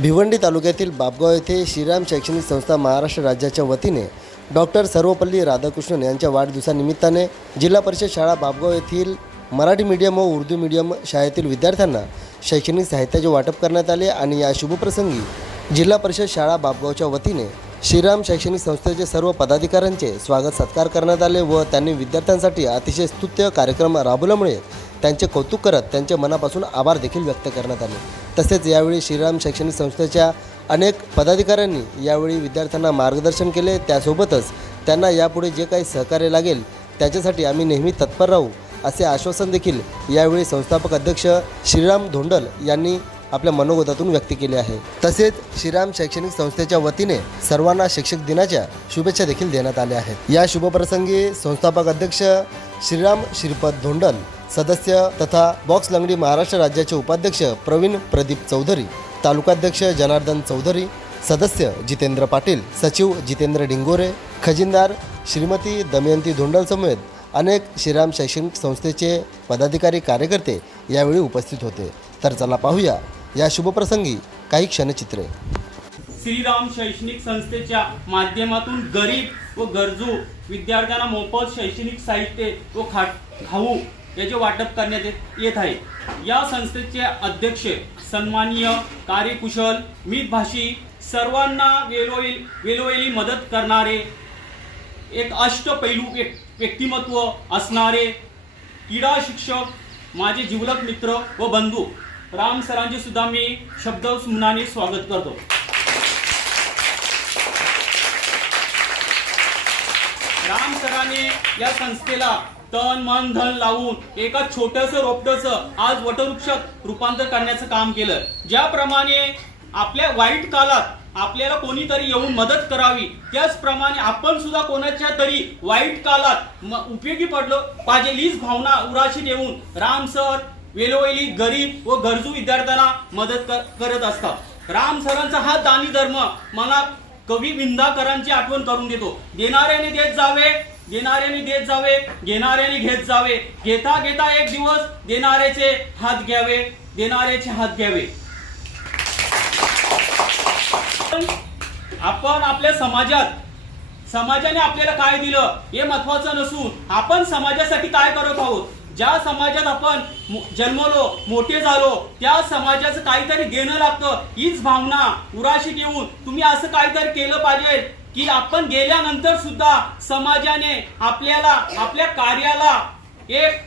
भिवंडी तालुक्यातील बापगाव येथे श्रीराम शैक्षणिक संस्था महाराष्ट्र राज्याच्या वतीने डॉक्टर सर्वपल्ली राधाकृष्णन यांच्या वाढदिवसानिमित्ताने जिल्हा परिषद शाळा बापगाव येथील मराठी मीडियम व उर्दू मीडियम शाळेतील विद्यार्थ्यांना शैक्षणिक साहित्याचे वाटप करण्यात आले आणि या शुभप्रसंगी जिल्हा परिषद शाळा बापगावच्या वतीने श्रीराम शैक्षणिक संस्थेचे सर्व पदाधिकाऱ्यांचे स्वागत सत्कार करण्यात आले व त्यांनी विद्यार्थ्यांसाठी अतिशय स्तुत्य कार्यक्रम राबवल्यामुळे त्यांचे कौतुक करत त्यांचे मनापासून आभार देखील व्यक्त करण्यात आले। तसेच यावेळी श्रीराम शैक्षणिक संस्थेच्या अनेक पदाधिकाऱ्यांनी यावेळी विद्यार्थ्यांना मार्गदर्शन केले। त्यासोबतच त्यांना यापुढे जे काही सहकार्य लागेल त्याच्यासाठी आम्ही नेहमी तत्पर राहू असे आश्वासन देखील यावेळी संस्थापक अध्यक्ष श्रीराम धोंडल यांनी आपल्या मनोगतातून व्यक्त केले आहे। तसेच श्रीराम शैक्षणिक संस्थेच्या वतीने सर्वांना शिक्षक दिनाच्या शुभेच्छा देखील देण्यात आल्या आहेत। या शुभप्रसंगी संस्थापक अध्यक्ष श्रीराम श्रीपद धोंडल, सदस्य तथा बॉक्स लंगडी महाराष्ट्र राज्याचे उपाध्यक्ष प्रवीण प्रदीप चौधरी, तालुकाध्यक्ष जनार्दन चौधरी, सदस्य जितेंद्र पाटील, सचिव जितेंद्र डिंगोरे, खजिनदार श्रीमती दमयंती धोंडल समेत अनेक श्रीराम शैक्षणिक संस्थेचे पदाधिकारी कार्यकर्ते यावेळी उपस्थित होते। तर चला पाहूया या शुभप्रसंगी काही क्षणचित्रे। श्रीराम शैक्षणिक संस्थेच्या माध्यमातून गरीब व गरजू विद्यार्थ्यांना मोफत शैक्षणिक साहित्य व खाऊ याचे वाटप करण्यात येत आहे। या संस्थेचे अध्यक्ष सन्माननीय कार्यकुशल मितभाषी सर्वांना वेळोवेळी मदत करणारे एक अष्टपैलू व्यक्तिमत्व असणारे क्रीडा शिक्षक माझे जिवलग मित्र व बंधू राम सरांचे सुद्धा मी शब्द सुमनाने स्वागत करतो। राम सरांनी या संस्थेला तन मन धन लावून एका छोटंसं रोपटंचं आज वटवृक्षात रूपांतर करण्याचं काम केलं। ज्याप्रमाणे आपल्या वाईट काळात आपल्याला कोणीतरी येऊन मदत करावी त्याचप्रमाणे आपण सुद्धा कोणाच्या तरी वाईट काळात उपयोगी पडलो पाहिजे हीच भावना उराशी देऊन राम सर वेळोवेळी गरीब व गरजू विद्यार्थ्यांना मदत करत असतात। राम सरांचा हा दानी धर्म मला कवी विंदाकरांची आठवण करून देतो। देणाऱ्याने देत जावे, देणाऱ्याने देत जावे, घेणाऱ्याने घेत जावे, घेता घेता एक दिवस देणाऱ्याचे हात घ्यावे, देणाऱ्याचे हात घ्यावे। आपण आपल्या समाजाने आपल्याला काय दिलं हे महत्त्वाचं नसून आपण समाजासाठी काय करत आहोत। ज्या समाजात आपण जन्मलो मोठे झालो त्या समाजाचं काहीतरी देणं लागतं हीच भावना उराशी ठेवून तुम्ही असं काहीतरी केलं पाहिजे की आपण गेल्यानंतर सुद्धा समाजाने आपल्याला आपल्या कार्याला एक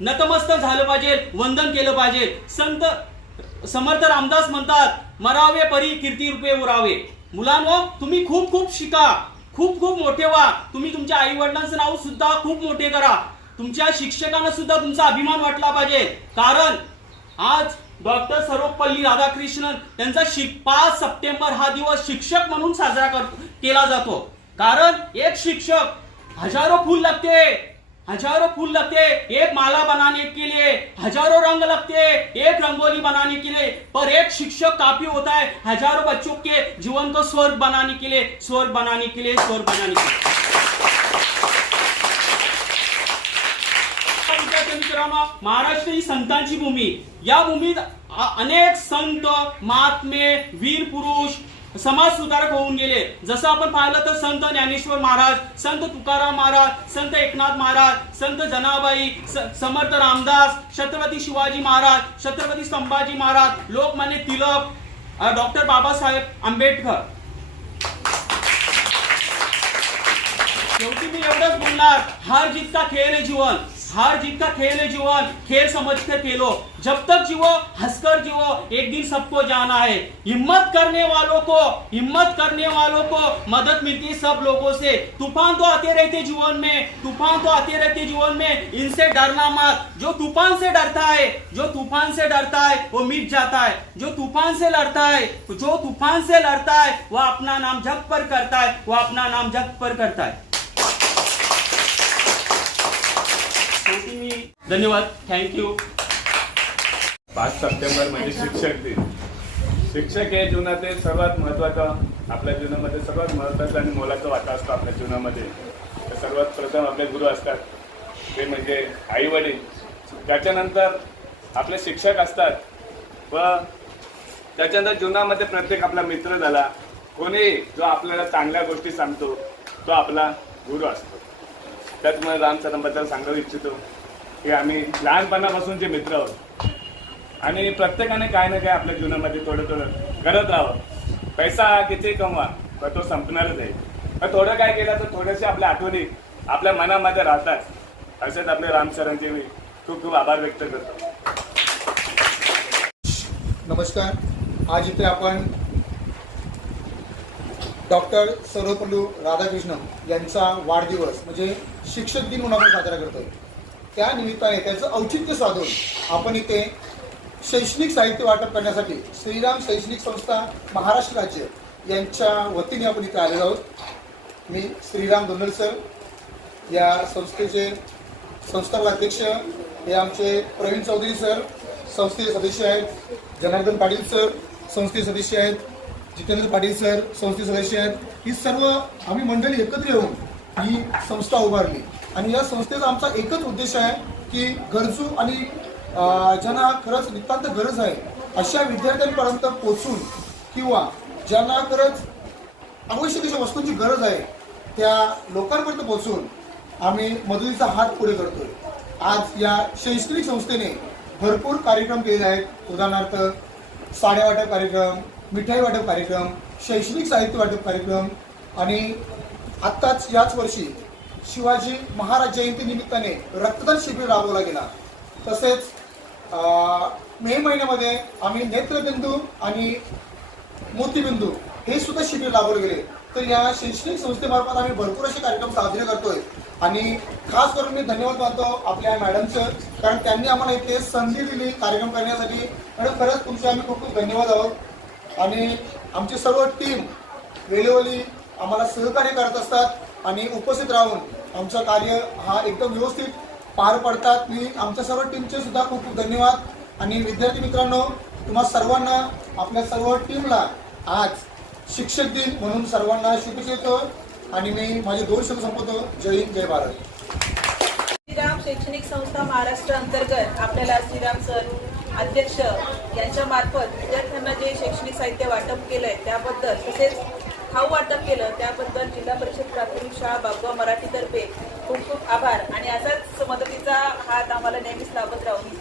नतमस्तक झालं पाहिजे, वंदन केलं पाहिजे। संत समर्थ रामदास म्हणतात, मरावे परी कीर्ती रूपे उरावे। मुलांनो, तुम्ही खूप खूप शिका, खूप खूप मोठे व्हा। तुम्ही तुमच्या आई वडिलांचं नाव सुद्धा खूप मोठे करा। तुमच्या शिक्षकांना सुद्धा तुमचा अभिमान वाटला पाहिजे, कारण आज डॉक्टर सर्वपल्ली राधाकृष्णन त्यांचा 5 सप्टेंबर हा दिवस शिक्षक म्हणून साजरा केला जातो। कारण एक शिक्षक हजारों फूल लगते एक माला बनाने के लिए, हजारों रंग लगते एक रंगोली बनाने के लिए, पर एक शिक्षक काफी होता है हजारों बच्चों के जीवन को स्वर्ग बनाने के लिए। महाराष्ट्र ही संतांची भूमी, या भूमीत अनेक संत महात्मे वीर पुरुष समाज सुधारक होऊन गेले। जसं आपण पाहिलं तर संत ज्ञानेश्वर महाराज, संत तुकाराम महाराज, संत एकनाथ महाराज, संत जनाबाई, समर्थ रामदास, छत्रपती शिवाजी महाराज, छत्रपती संभाजी महाराज, लोकमान्य तिलक, डॉक्टर बाबासाहेब आंबेडकर। शेवटी मी एवढंच बोलणार, हार जीत का खेळ है जीवन, खेल समझकर खेलो, जब तक जीवो हंसकर जीवो, एक दिन सबको जाना है। हिम्मत करने वालों को मदद मिलती है सब लोगों से। तूफान तो आते रहते जीवन में, इनसे डरना मत। जो तूफान से डरता है वो मिट जाता है। जो तूफान से लड़ता है वो अपना नाम जग पर करता है। धन्यवाद, थँक्यू। 5 सप्टेंबर म्हणजे शिक्षक दिन। शिक्षक हे जीवनातील सर्वात महत्त्वाचं, आपल्या जीवनामध्ये सर्वात महत्त्वाचं आणि मोलाचा वाटा असतो आपल्या जीवनामध्ये। सर्वात प्रथम आपले गुरु असतात, ते म्हणजे आई वडील। त्याच्यानंतर आपले शिक्षक असतात व त्याच्यानंतर जीवनामध्ये प्रत्येक आपला मित्र झाला, कोणी जो आपल्याला चांगल्या गोष्टी सांगतो तो आपला गुरु असतो. त्याचमुळे राम सरांबद्दल सांगू इच्छितो की आम्ही लहानपणापासूनचे मित्र आहोत आणि प्रत्येकाने काय ना काय आपल्या जीवनामध्ये थोडं थोडं करत राहावं. पैसा किती कमवा पण तो संपणारच आहे, पण थोडं काय केलं तर थोडेसे आपल्या आठवणी आपल्या मनामध्ये राहतात. असेच आपले राम सरांचे मी खूप खूप आभार व्यक्त करतो. नमस्कार. आज इथे आपण डॉक्टर सर्वपल्ली राधाकृष्णन यांचा वाढदिवस म्हणजे शिक्षक दिन म्हणून आपण साजरा करतोय. त्या निमित्ताने त्याचं औचित्य साधून आपण इथे शैक्षणिक साहित्य वाटप करण्यासाठी श्रीराम शैक्षणिक संस्था महाराष्ट्र राज्य यांच्या वतीने आपण इथे आलेलो आहोत. मी श्रीराम धोंडल सर, या संस्थेचे संस्थापक अध्यक्ष हे आमचे प्रवीण चौधरी सर संस्थेचे सदस्य आहेत, जनार्दन पाटील सर संस्थेचे सदस्य आहेत, जितेंद्र पाटील सर संस्थेचे सदस्य आहेत. ही सर्व आम्ही मंडळी एकत्र येऊन ही संस्था उभारली आणि या संस्थेचा आमचा एकच उद्देश आहे की गरजू आणि ज्यांना खरंच नितांत गरज आहे अशा विद्यार्थ्यांपर्यंत पोहोचून किंवा ज्यांना खरंच आवश्यक अशा वस्तूंची गरज आहे त्या लोकांपर्यंत पोहोचून आम्ही मदतीचा हात पुढे करतोय. आज या शैक्षणिक संस्थेने भरपूर कार्यक्रम केलेले आहेत. उदाहरणार्थ साड्या वाटप कार्यक्रम, मिठाई वाटप कार्यक्रम, शैक्षणिक साहित्य वाटप कार्यक्रम आणि आत्ताच याच वर्षी शिवाजी महाराज जयंती निमित्ताने रक्तदान शिबिर राबवला गेला. तसेच मे महिन्यामध्ये आम्ही नेत्रबिंदू आणि मोतीबिंदू हे सुद्धा शिबिर राबवले गेले. तर या शैक्षणिक संस्थेमार्फत आम्ही भरपूर असे कार्यक्रम साजरे करतोय आणि खास करून मी धन्यवाद मानतो आपल्या मॅडमचं, कारण त्यांनी आम्हाला इथे संधी दिली कार्यक्रम करण्यासाठी. मॅडम खरंच तुमचे आम्ही खूप खूप धन्यवाद आहोत. आणि आमची सर्व टीम वेळोवेळी आम्हाला सहकार्य करत असतात आणि उपस्थित राहून आमचं कार्य हा एकदम व्यवस्थित पार पडतात. मी आमच्या सर्व टीमचे सुद्धा खूप खूप धन्यवाद. आणि विद्यार्थी मित्रांनो, तुम्हा सर्वांना आपल्या सर्व टीमला आज शिक्षक दिन म्हणून सर्वांना शुभेच्छा देतो आणि मी माझे 2 शब्द संपवतो. जय हिंद, जय भारत. श्रीराम शैक्षणिक संस्था महाराष्ट्र अंतर्गत आपल्याला श्रीराम सर अध्यक्ष यांच्या मार्फत विद्यार्थ्यांना जे शैक्षणिक साहित्य वाटप केलंय त्याबद्दल, तसेच खाऊ वाटप केलं त्याबद्दल जिल्हा परिषद प्राथमिक शाळा बाबगाव मराठीतर्फे खूप खूप आभार. आणि असाच मदतीचा हात आम्हाला नेहमीच लाभत राहून